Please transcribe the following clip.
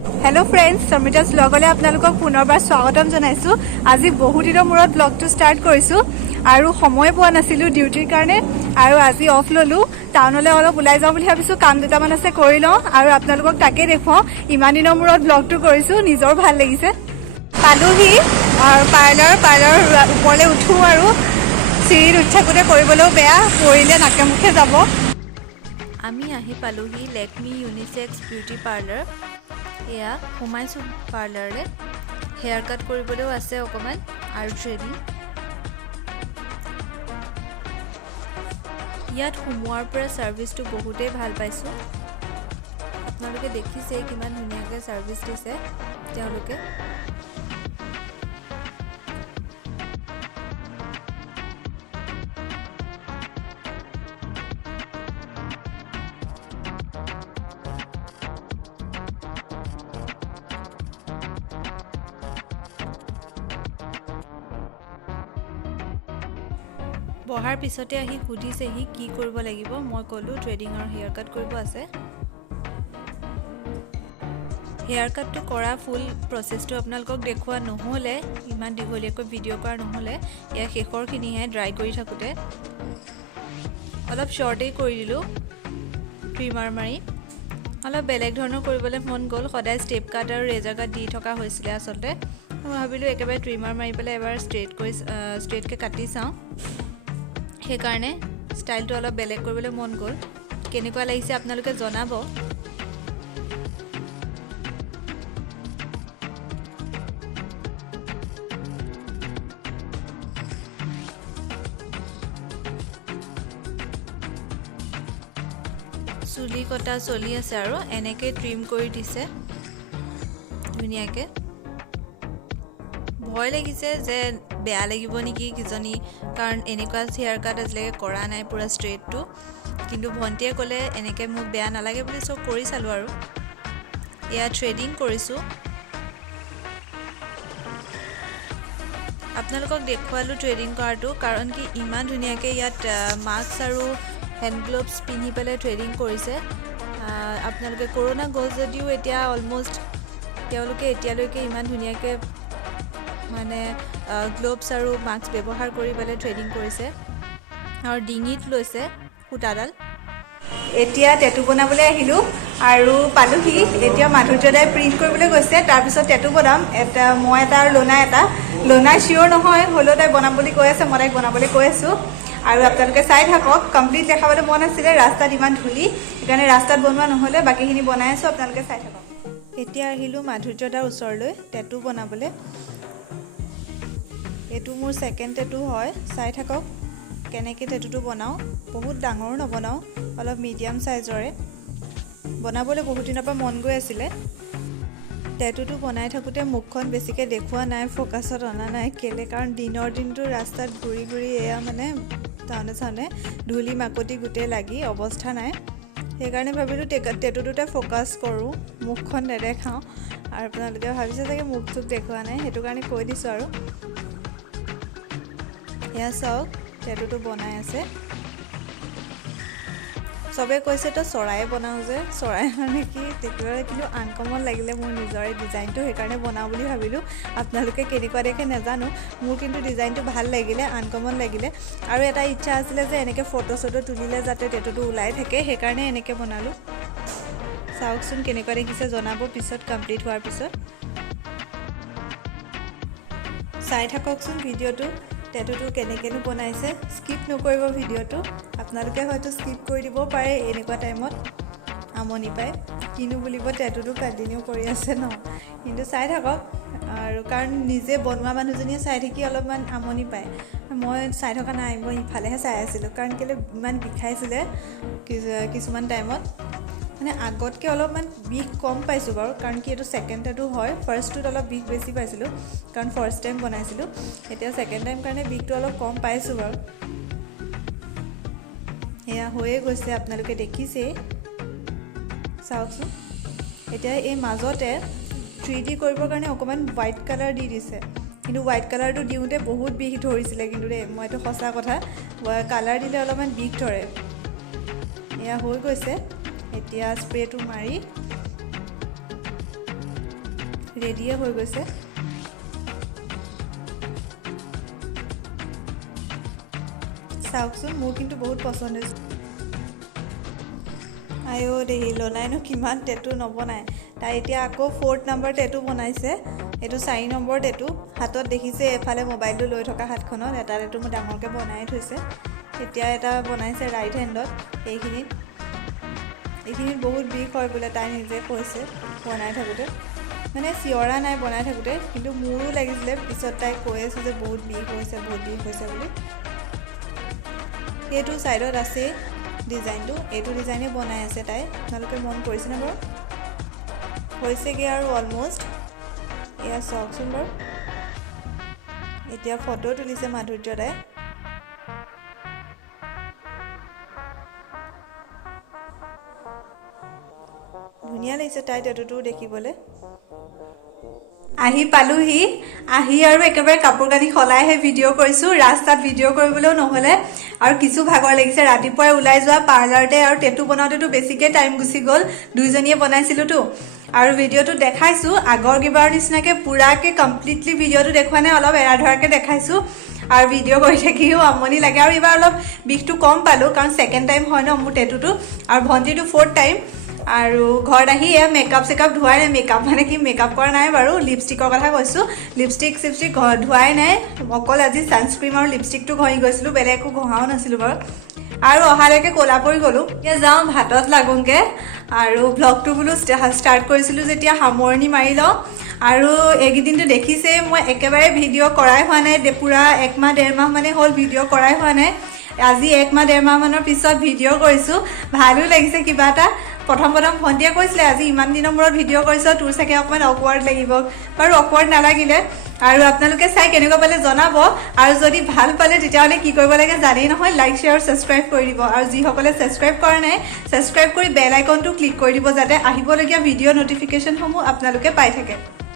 Hello friends, समितास ब्लगले आपनालोকক पुनरबार स्वागतम जनाइछु। আজি বহু দিনৰ মূৰত ব্লগটো ষ্টাৰ্ট কৰিছো আৰু সময় পোৱা নাছিলো ডিউটিৰ কাৰণে আৰু আজি অফ ললো। টাউনলৈ অলপ ওলাই যাওঁ বুলি ভাবিছো, কাম দুটামান আছে কৰি লওঁ আৰু আপোনালোকক তাকে দেখুৱাও। ইমান দিনৰ মূৰত ব্লগটো কৰিছো, নিজৰ ভাল লাগিছে। পালোহি আৰু পাৰ্লাৰ ওপৰলৈ উঠো আৰু চিৰিত উঠি থাকোঁতে কৰিবলৈও বেয়া, পৰিলে নাকে মুখে যাব। আমি আহি পালোহি লেকমি ইউনিসেক্স বিউটি পাৰ্লাৰ। এয়া সোমাইছোঁ পাৰ্লাৰলৈ। হেয়াৰ কাট কৰিবলৈও আছে অকণমান আৰু থ্ৰেডিং। ইয়াত সোমোৱাৰ পৰা ছাৰ্ভিচটো বহুতেই ভাল পাইছোঁ। আপোনালোকে দেখিছে কিমান ধুনীয়াকৈ ছাৰ্ভিচ দিছে তেওঁলোকে। বহাৰ পিছতে আহি সুধিছেহি কি কৰিব লাগিব। মই ক'লোঁ থ্ৰেডিং আৰু হেয়াৰ কাট কৰিব আছে। হেয়াৰ কাটটো কৰা ফুল প্ৰচেছটো আপোনালোকক দেখুওৱা নহ'লে, ইমান দীঘলীয়াকৈ ভিডিঅ' কৰা নহ'লে, ইয়াৰ শেষৰখিনিহে ড্ৰাই কৰি থাকোঁতে অলপ শ্বৰ্টেই কৰি দিলোঁ ট্ৰিমাৰ মাৰি। অলপ বেলেগ ধৰণৰ কৰিবলৈ মন গ'ল। সদায় ষ্টেপ কাট আৰু ৰেজাৰ কাট দি থকা হৈছিলে আচলতে। মই ভাবিলোঁ একেবাৰে ট্ৰিমাৰ মাৰি পেলাই এবাৰ ষ্ট্ৰেইটকৈ কাটি চাওঁ। সেইকাৰণে ষ্টাইলটো অলপ বেলেগ কৰিবলৈ মন গ'ল। কেনেকুৱা লাগিছে আপোনালোকে জনাব। চুলি কটা চলি আছে আৰু এনেকৈ ট্ৰিম কৰি দিছে ধুনীয়াকৈ। ভয় লাগিছে যে বেয়া লাগিব নেকি কিজনী, কাৰণ এনেকুৱা হেয়াৰ কাট আজিলৈকে কৰা নাই পূৰা ষ্ট্ৰেইটটো। কিন্তু ভণ্টিয়ে ক'লে এনেকৈ মোক বেয়া নালাগে বুলি, চব কৰি চালোঁ আৰু। এয়া থ্ৰেডিং কৰিছোঁ। আপোনালোকক দেখুৱালোঁ ট্ৰেডিং কৰাটো, কাৰণ কি ইমান ধুনীয়াকৈ ইয়াত মাস্ক আৰু হেণ্ড গ্ল'ভছ পিন্ধি পেলাই ট্ৰেডিং কৰিছে। আপোনালোকে কৰোণা গ'ল যদিও এতিয়া অলম'ষ্ট তেওঁলোকে এতিয়ালৈকে ইমান ধুনীয়াকৈ মানে গ্ল'ভছ আৰু মাস্ক ব্যৱহাৰ কৰি পেলাই ট্ৰেডিং কৰিছে আৰু ডিঙিত লৈছে সূতাডাল। এতিয়া টেটু বনাবলৈ আহিলোঁ আৰু পালোহি। এতিয়া মাধুৰ্যদাই প্ৰিণ্ট কৰিবলৈ গৈছে, তাৰপিছত টেটু বনাম। মই এটা আৰু লোনাই চিয়'ৰ নহয়, হ'লেও তাই বনাম বুলি কৈ আছে। মই তাইক বনাবলৈ কৈ আছোঁ আৰু আপোনালোকে চাই থাকক। কমপ্লিট দেখাবলৈ মন আছিলে, ৰাস্তাত ইমান ধূলি, সেইকাৰণে ৰাস্তাত বনোৱা নহ'লে, বাকীখিনি বনাই আছোঁ। আপোনালোকে চাই থাকক। এতিয়া আহিলোঁ মাধুৰ্যদাৰ ওচৰলৈ টেটু বনাবলৈ। এইটো মোৰ ছেকেণ্ড টেটু হয়। চাই থাকক কেনেকৈ টেটুটো বনাওঁ। বহুত ডাঙৰো নবনাওঁ, অলপ মিডিয়াম চাইজৰে। বনাবলৈ বহুত দিনৰ পৰা মন গৈ আছিলে। টেটুটো বনাই থাকোঁতে মুখখন বেছিকৈ দেখুওৱা নাই, ফ'কাছত অনা নাই। কেলৈ? কাৰণ দিনটো ৰাস্তাত ঘূৰি ঘূৰি এয়া মানে টাউনে ধূলি মাকতি গোটেই লাগি অৱস্থা নাই। সেইকাৰণে ভাবিলোঁ টেটুটোতে ফ'কাছ কৰোঁ, মুখখন নেদেখাওঁ। আৰু আপোনালোকে ভাবিছে চাগে মুখটোক দেখুওৱা নাই, সেইটো কাৰণে কৈ দিছোঁ আৰু। এয়া চাওক টেটুটো বনাই আছে। চবে কৈছে তই চৰাই বনাওঁ যে, চৰাই মানে কি তেতিয়ালৈ, কিন্তু আনকমন লাগিলে মোৰ নিজৰে ডিজাইনটো, সেইকাৰণে বনাওঁ বুলি ভাবিলোঁ। আপোনালোকে কেনেকুৱা দেখে নাজানো, মোৰ কিন্তু ডিজাইনটো ভাল লাগিলে, আনকমন লাগিলে। আৰু এটা ইচ্ছা আছিলে যে এনেকৈ ফটো তুলিলে যাতে টেটুটো ওলাই থাকে, সেইকাৰণে এনেকৈ বনালোঁ। চাওকচোন কেনেকুৱা দেখিছে জনাব পিছত, কমপ্লিট হোৱাৰ পিছত। চাই থাককচোন ভিডিঅ'টো, টেটুটো কেনেকৈনো বনাইছে। স্কিপ নকৰিব ভিডিঅ'টো। আপোনালোকে হয়তো স্কিপ কৰি দিব পাৰে এনেকুৱা টাইমত, আমনি পায়। কিনো বুলিব টেটুটো কণ্টিনিউ কৰি আছে ন, কিন্তু চাই থাকক আৰু। কাৰণ নিজে বনোৱা মানুহজনীয়ে চাই থাকি অলপমান আমনি পায়। মই চাই থকা নাই, মই ইফালেহে চাই আছিলোঁ। কাৰণ কেলৈ ইমান বিষাইছিলে কিছুমান টাইমত, মানে আগতকৈ অলপমান বিষ কম পাইছোঁ বাৰু। কাৰণ কি এইটো ছেকেণ্ড টেটু হয়। ফাৰ্ষ্টটোত অলপ বিষ বেছি পাইছিলোঁ, কাৰণ ফাৰ্ষ্ট টাইম বনাইছিলোঁ। এতিয়া ছেকেণ্ড টাইম কাৰণে বিষটো অলপ কম পাইছোঁ বাৰু। এয়া হৈয়ে গৈছে, আপোনালোকে দেখিছেই। চাওকচোন এতিয়া এই মাজতে 3D কৰিবৰ কাৰণে অকণমান হোৱাইট কালাৰ দি দিছে, কিন্তু হোৱাইট কালাৰটো দিওঁতে বহুত বিষ ধৰিছিলে। কিন্তু দেই, মই এইটো সঁচা কথা, কালাৰ দিলে অলপমান বিষ ধৰে। এয়া হৈ গৈছে। এতিয়া স্প্ৰেটো মাৰি ৰেডিয়ে হৈ গৈছে চাওকচোন মোৰ কিন্তু বহুত পছন্দ হৈছে আয়ো দেহি লনাইনো কিমান টেটু নবনায় তাই এতিয়া আকৌ 4th নম্বৰ টেটু বনাইছে এইটো 4 নম্বৰ টেটু হাতত দেখিছে এফালে মোবাইলটো লৈ থকা হাতখনত এটা টেটু মই ডাঙৰকৈ বনাই থৈছে এতিয়া এটা বনাইছে ৰাইট হেণ্ডত এইখিনিত বহুত বিষ হয় বোলে তাই নিজে কৈছে বনাই থাকোঁতে মানে চিঞৰা নাই বনাই থাকোঁতে কিন্তু মোৰো লাগিছিলে পিছত তাই কৈ আছে যে বহুত বিষ হৈছে বুলি এইটো ছাইডত আছে ডিজাইনটো এইটো ডিজাইনে বনাই আছে তাই আপোনালোকে মন কৰিছেনে বাৰু হৈছেগৈ আৰু অলম'ষ্ট এয়া চাওকচোন বাৰু এতিয়া ফটো তুলিছে মাধুৰ্য দাই ধুনীয়া লাগিছে তাই টেটুটো দেখিবলৈ আহি পালোহি আহি আৰু একেবাৰে কাপোৰ কানি খলাইহে ভিডিঅ' কৰিছোঁ ৰাস্তাত ভিডিঅ' কৰিবলৈও নহ'লে আৰু কিছু ভাগৰ লাগিছে ৰাতিপুৱাই ওলাই যোৱা পাৰ্লাৰতে আৰু টেটু বনাওঁতেতো বেছিকৈ টাইম গুচি গ'ল দুইজনীয়ে বনাইছিলোঁতো আৰু ভিডিঅ'টো দেখাইছোঁ আগৰ কিবাৰ নিচিনাকৈ পুৰাকৈ কমপ্লিটলি ভিডিঅ'টো দেখুওৱা নাই অলপ এৰা ধৰাকৈ দেখাইছোঁ আৰু ভিডিঅ' কৰি থাকিও আমনি লাগে আৰু এইবাৰ অলপ বিষটো কম পালোঁ কাৰণ ছেকেণ্ড টাইম হয় ন মোৰ টেটুটো আৰু ভণ্টিটো 4th টাইম আৰু ঘৰত আহি এয়া মেকআপ চেকআপ ধোৱাই নাই মেকআপ মানে কি মেকআপ কৰা নাই বাৰু লিপষ্টিকৰ কথা কৈছোঁ লিপষ্টিক চিপষ্টিক ধোৱাই নাই অকল আজি ছানস্ক্ৰীম আৰু লিপষ্টিকটো ঘঁহি গৈছিলোঁ বেলেগ একো ঘঁহাও নাছিলোঁ বাৰু আৰু অহালৈকে ক'লা পৰি গ'লোঁ এতিয়া যাওঁ ভাতত লাগোঁগৈ আৰু ভ্লগটো বোলো ষ্টাৰ্ট কৰিছিলোঁ যেতিয়া সামৰণি মাৰি লওঁ আৰু এইকেইদিনটো দেখিছেই মই একেবাৰে ভিডিঅ' কৰাই হোৱা নাই পূৰা 1 মাহ 1.5 মাহ মানে হ'ল ভিডিঅ' কৰাই হোৱা নাই আজি 1 মাহ 1.5 মাহমানৰ পিছত ভিডিঅ' কৰিছোঁ ভালো লাগিছে কিবা এটা প্ৰথম ভণ্টিয়ে কৈছিলে আজি ইমান দিনৰ মূৰত ভিডিঅ' কৰিছ তোৰ চাগে অকণমান অকৱাৰ্ড লাগিব বাৰু অকৱাৰ্ড নালাগিলে আৰু আপোনালোকে চাই কেনেকুৱা পালে জনাব আৰু যদি ভাল পালে তেতিয়াহ'লে কি কৰিব লাগে জানেই নহয় লাইক শ্বেয়াৰ আৰু ছাবস্ক্ৰাইব কৰি দিব আৰু যিসকলে ছাবস্ক্ৰাইব কৰা নাই ছাবস্ক্ৰাইব কৰি বেল আইকনটো ক্লিক কৰি দিব যাতে আহিবলগীয়া ভিডিঅ' নটিফিকেশ্যনসমূহ আপোনালোকে পাই থাকে